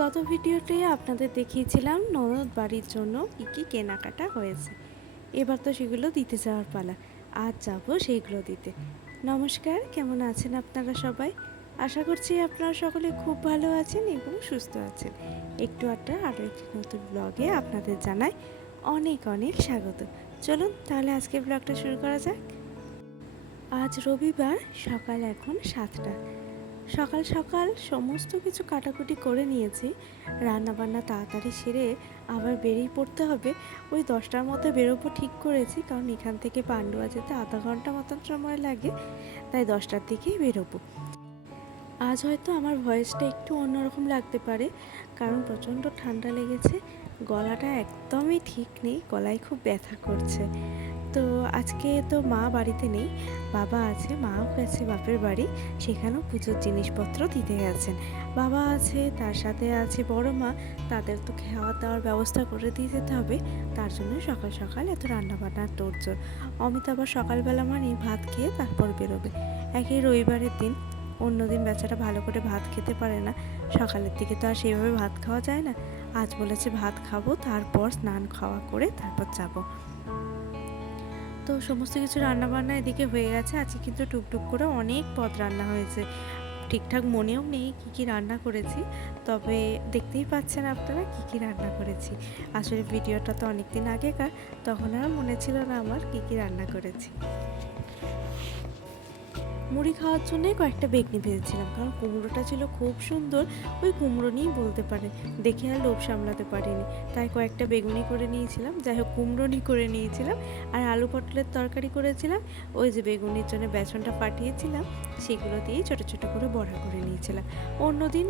গত ভিডিওতে আপনাদের দেখিয়েছিলাম ননদ বাড়ির জন্য কী কেনাকাটা হয়েছে। এবার তো সেগুলো দিতে যাওয়ার পালা। আজ যাব সেইগুলো দিতে। নমস্কার, কেমন আছেন আপনারা সবাই? আশা করছি আপনারা সকলে খুব ভালো আছেন এবং সুস্থ আছেন। একটু আরও একটি নতুন ব্লগে আপনাদের জানাই অনেক অনেক স্বাগত। চলুন তাহলে আজকে ব্লগটা শুরু করা যাক। আজ রবিবার, সকাল এখন 7টা। সকাল সকাল সমস্ত কিছু কাটাকুটি করে নিয়েছি। রান্নাবান্না তাড়াতাড়ি সেরে আবার বেরিয়ে পড়তে হবে। ওই 10টার মধ্যে বেরোবো ঠিক করেছি, কারণ এখান থেকে পান্ডুয়া যেতে আধা ঘন্টা মতন সময় লাগে, তাই 10টার দিকেই বেরোবো। আজ হয়তো আমার ভয়েসটা একটু অন্যরকম লাগতে পারে, কারণ প্রচণ্ড ঠান্ডা লেগেছে, গলাটা একদমই ঠিক নেই, গলায় খুব ব্যথা করছে। তো আজকে তো মা বাড়িতে নেই, বাবা আছে, মাও গেছে বাপের বাড়ি, সেখানেও পুজোর জিনিসপত্র দিতে গেছেন। বাবা আছে, তার সাথে আছে বড় মা, তাদের তো খাওয়া দাওয়ার ব্যবস্থা করে দিয়ে যেতে হবে, তার জন্য সকাল সকাল এত রান্নাবান্নার তোড়জোড়। অমিত আবার সকালবেলা মানে ভাত খেয়ে তারপর বেরোবে। একই রবিবারের দিন, অন্যদিন বেচারা ভালো করে ভাত খেতে পারে না, সকালের দিকে তো আর সেইভাবে ভাত খাওয়া যায় না। আজ বলেছে ভাত খাবো, তারপর স্নান খাওয়া করে তারপর যাব। তো সমস্ত কিছু রান্নাবান্না এদিকে হয়ে গেছে। আজকে কিন্তু টুকটুক করে অনেক পদ রান্না হয়েছে, ঠিকঠাক মনেও নেই কী রান্না করেছি, তবে দেখতেই পাচ্ছেন আপনারা কী রান্না করেছি। আসলে ভিডিওটা তো অনেক দিন আগেকার, তখন আর মনে ছিল না আমার কী রান্না করেছি। মুড়ি খাওয়ার জন্যে কয়েকটা বেগনি ভেজেছিলাম, কারণ কুমড়োটা ছিল খুব সুন্দর, ওই কুমড়ো নিয়েই বলতে পারেন, দেখে আর লোভ সামলাতে পারিনি, তাই কয়েকটা বেগুনি করে নিয়েছিলাম, যাই হোক কুমড়োনি করে নিয়েছিলাম। আর আলু পটলের তরকারি করেছিলাম, ওই যে বেগুনির জন্য বেসনটা পাঠিয়েছিলাম, সেগুলো দিয়েই ছোটো ছোটো করে বড়া করে নিয়েছিলাম। অন্যদিন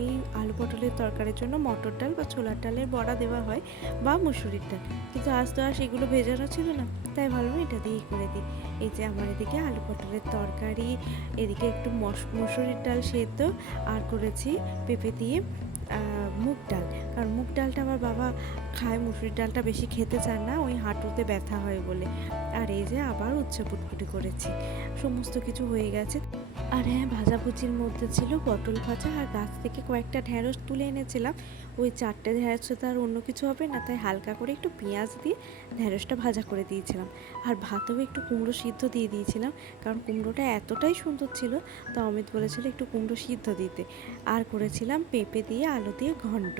এই আলু পটলের তরকারির জন্য মটর ডাল বা ছোলার ডালের বড়া দেওয়া হয়, বা মুসুরির ডাল, কিন্তু আজ তো আর সেগুলো ভেজানো ছিল না, তাই ভাবলাম এটা দিয়েই করে দিই। এই যে আমার এদিকে আলু পটলের তরকারি, এদিকে একটু মসুরির ডাল সেদ্ধ, আর করেছি পেঁপে দিয়ে মুগ ডাল, কারণ মুগ ডালটা আমার বাবা খায়, মুসুরির ডালটা বেশি খেতে চান না, ওই হাঁটুতে ব্যথা হয় বলে। আর এই যে আবার উচ্ছে পুটপুটি করেছি, সমস্ত কিছু হয়ে গেছে। আর হ্যাঁ, ভাজাভুজির মধ্যে ছিল পটল ভাজা, আর গাছ থেকে কয়েকটা ঢ্যাঁড়স তুলে এনেছিলাম, ওই 4টে ঢ্যাঁড়সে তো আর অন্য কিছু হবে না, তাই হালকা করে একটু পেঁয়াজ দিয়ে ঢ্যাঁড়সটা ভাজা করে দিয়েছিলাম। আর ভাতেও একটু কুমড়ো সিদ্ধ দিয়ে দিয়েছিলাম, কারণ কুমড়োটা এতটাই সুন্দর ছিল, তা অমিত বলেছিল একটু কুমড়ো সিদ্ধ দিতে। আর করেছিলাম পেঁপে দিয়ে আলু দিয়ে ঘন্ট,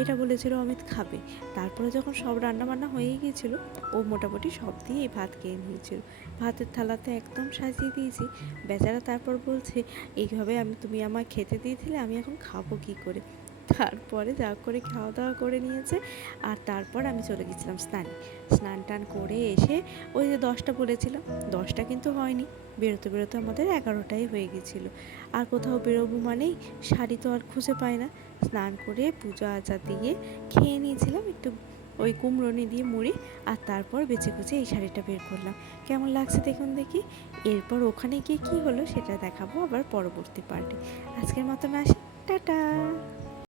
এটা বলেছিল অমিত খাবে। তারপরে যখন সব রান্নাবান্না হয়ে গিয়েছিল, ও মোটামুটি সব দিয়ে এই ভাত খেয়ে নিয়েছিল। ভাতের থালাতে একদম সাজিয়ে দিয়েছি, বেচারা তারপর বলছে এইভাবে তুমি আমায় খেতে দিয়েছিলে, আমি এখন খাবো কী করে। তারপরে যা করে খাওয়া দাওয়া করে নিয়েছে, আর তারপর আমি চলে গেছিলাম স্নান টান করে এসে, ওই যে 10টা বলেছিলাম, 10টা কিন্তু হয়নি, বেরোতে বেরোতে আমাদের 11টাই হয়ে গেছিলো। আর কোথাও বেরোবো মানেই শাড়ি তো আর খুঁজে পাই না, স্নান করে পুজো আচা দিয়ে খেয়ে নিয়েছিলাম একটু ওই কুমড়োনি দিয়ে মুড়ি, আর তারপর বেছে কুচে এই শাড়িটা বের করলাম। কেমন লাগছে দেখুন দেখি। এরপর ওখানে গিয়ে কী হলো সেটা দেখাবো আবার পরবর্তী পার্টে। আজকের মতন আসি, টাটা।